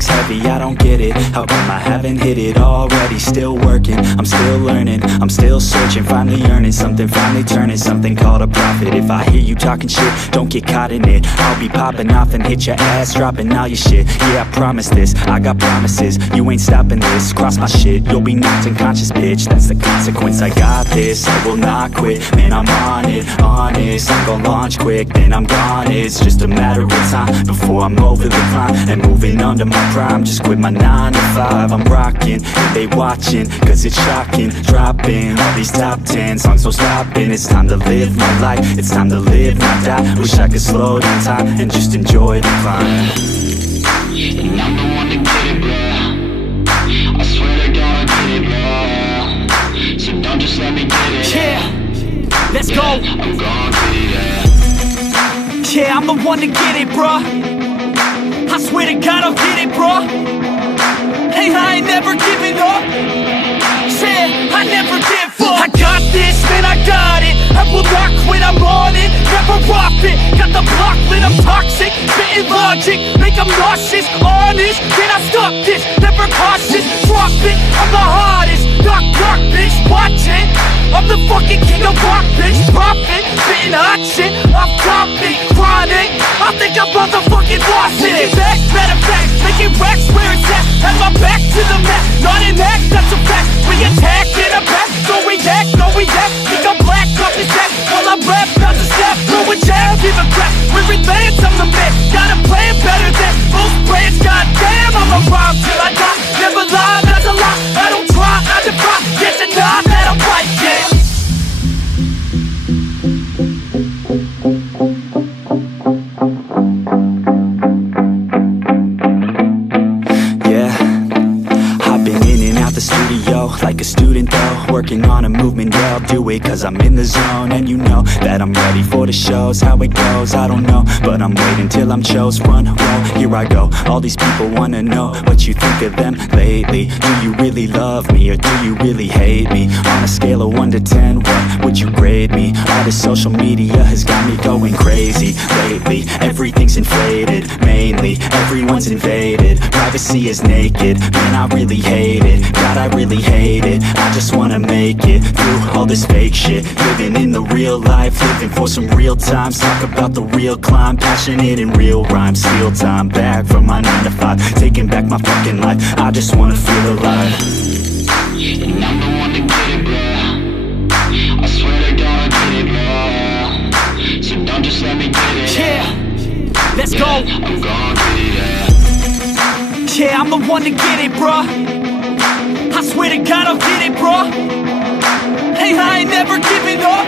music's heavy, I don't get it. How come I haven't hit it already? Still working, I'm still learning, I'm still searching, finally earning something, finally turning something called a profit. If I hear you talking shit, don't get caught in it. I'll be popping off and hit your ass, dropping all your shit. Yeah, I promise this, I got promises. You ain't stopping this, cross my shit, you'll be knocked unconscious, bitch. That's the consequence, I got this, I will not quit. Man, I'm on it, honest, I'm gon' launch quick, then I'm gone. It's just a matter of time before I'm over the climb and moving under my prime. Just quit my 9 to 5, I'm rocking, and they watching, cause it's shocking. Dropping all these top 10 songs, no stopping. It's time to live my life, it's time to live, not die. Wish I could slow down time and just enjoy the climb. And I'm the one to get it, bro. I swear to God I'll get it, bro. So don't just let me get it. Yeah, let's go. I'm gon' get it, yeah. Yeah, I'm the one to get it, bro. I swear to God I'll get it, bro. Hey, I ain't never giving up. Said I never give up. I got this, man, I got it. I will not quit, I'm on it. Never off it. Got the block lit, I'm toxic. Spitting logic, make them nauseous. Honest, can I stop this? Never cautious, drop it. I'm the hottest. Knock, knock, bitch, watch it. I'm the fucking king of rock, bitch. Profit, spitting hot shit. I'm topic, chronic. I think I'm motherfucking lost it. Take it back, matter of fact, making racks where it's at. Have my back to the mat, not an act, that's a fact. We attack in a back, don't react, no react. Think I'm black, off his back, while I rap, bout to snap. Throw a jab, give a crap. We're advanced, I'm the man. Got a plan better than most brands. Goddamn, I'm a rhyme till I die. Never lie, that's a lie. I don't try, I defy. Get to nod that I'm right, yeah. Like a student though, working on a movement, yeah, I'll do it cause I'm in the zone. And you know that I'm ready for the shows. How it goes, I don't know, but I'm waiting till I'm chose. Front row, here I go. All these people wanna know what you think of them lately. Do you really love me or do you really hate me? On a scale of 1 to 10, what would you grade me? All this social media has got me going crazy lately. Everything's inflated, mainly everyone's invaded. Privacy is naked, man, I really hate it. God, I really hate it. I just wanna make it through all this fake shit. Living in the real life, living for some real times. Talk about the real climb, passionate in real rhymes. Steal time back from my 9 to 5, taking back my fucking life. I just wanna feel alive. And I'm the one to get it, bro. I swear to God I'll get it, bro. So don't just let me get it. Yeah, let's go. I'm gon' get it, yeah. Yeah, I'm the one to get it, bro. I swear to God I'll get it, bro. Hey, I ain't never giving up.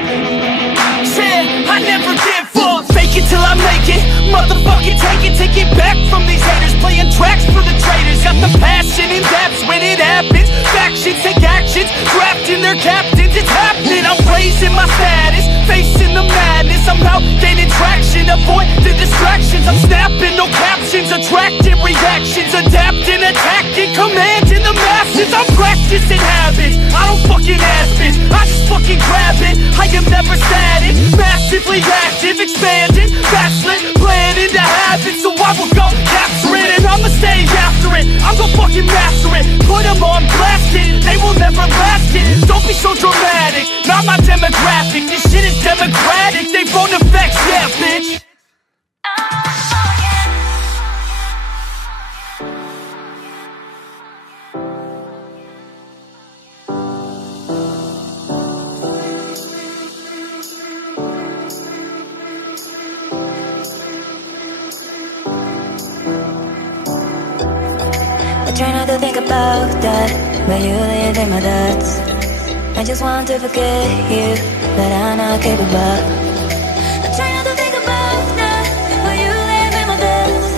Said I never give up. Fake it till I make it. Motherfucking take it back from these haters. Playing tracks for the traitors. Got the passion in depths when it happens. Factions take actions, drafting their captains. It's happening, I'm raising my status. Facing the madness, I'm out gaining traction. Avoid the distractions, I'm snapping, no captions. Attracting reactions, adapting, attacking, commanding the masses. I'm practicing habits, I don't fucking ask bitch, I just fucking grab it. I am never static, massively active, expanding, backslid, planning to have it. So I will go capture it and I'ma stay after it. I'm gonna fucking master it, put them on blast it. They will never last it, don't be so dramatic. Not my demographic, this shit is democratic. They vote effects, yeah bitch. I try not to think about that, but you live in my thoughts. I just want to forget you, but I'm not capable. I try not to think about that, but you live in my thoughts.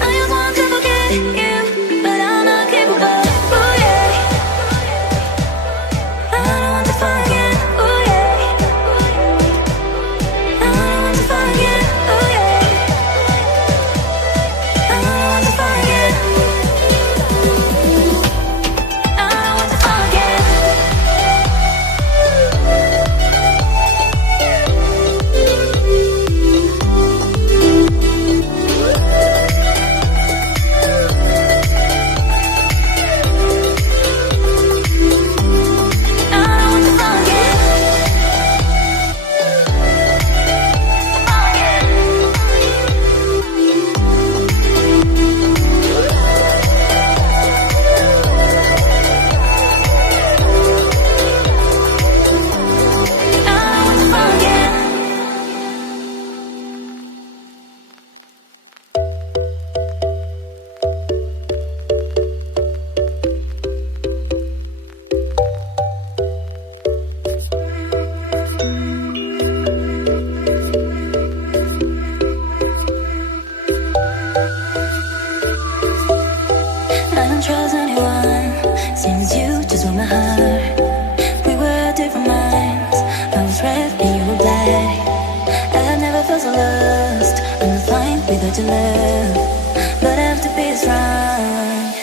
I just want to forget you, but I'm not capable. Oh yeah, I don't want to forget. Oh yeah, I don't want to forget. Oh yeah, I don't want to forget. We were different minds. I was red and you were black. I had never felt so lost. I'm fine without your love, but I have to be strong.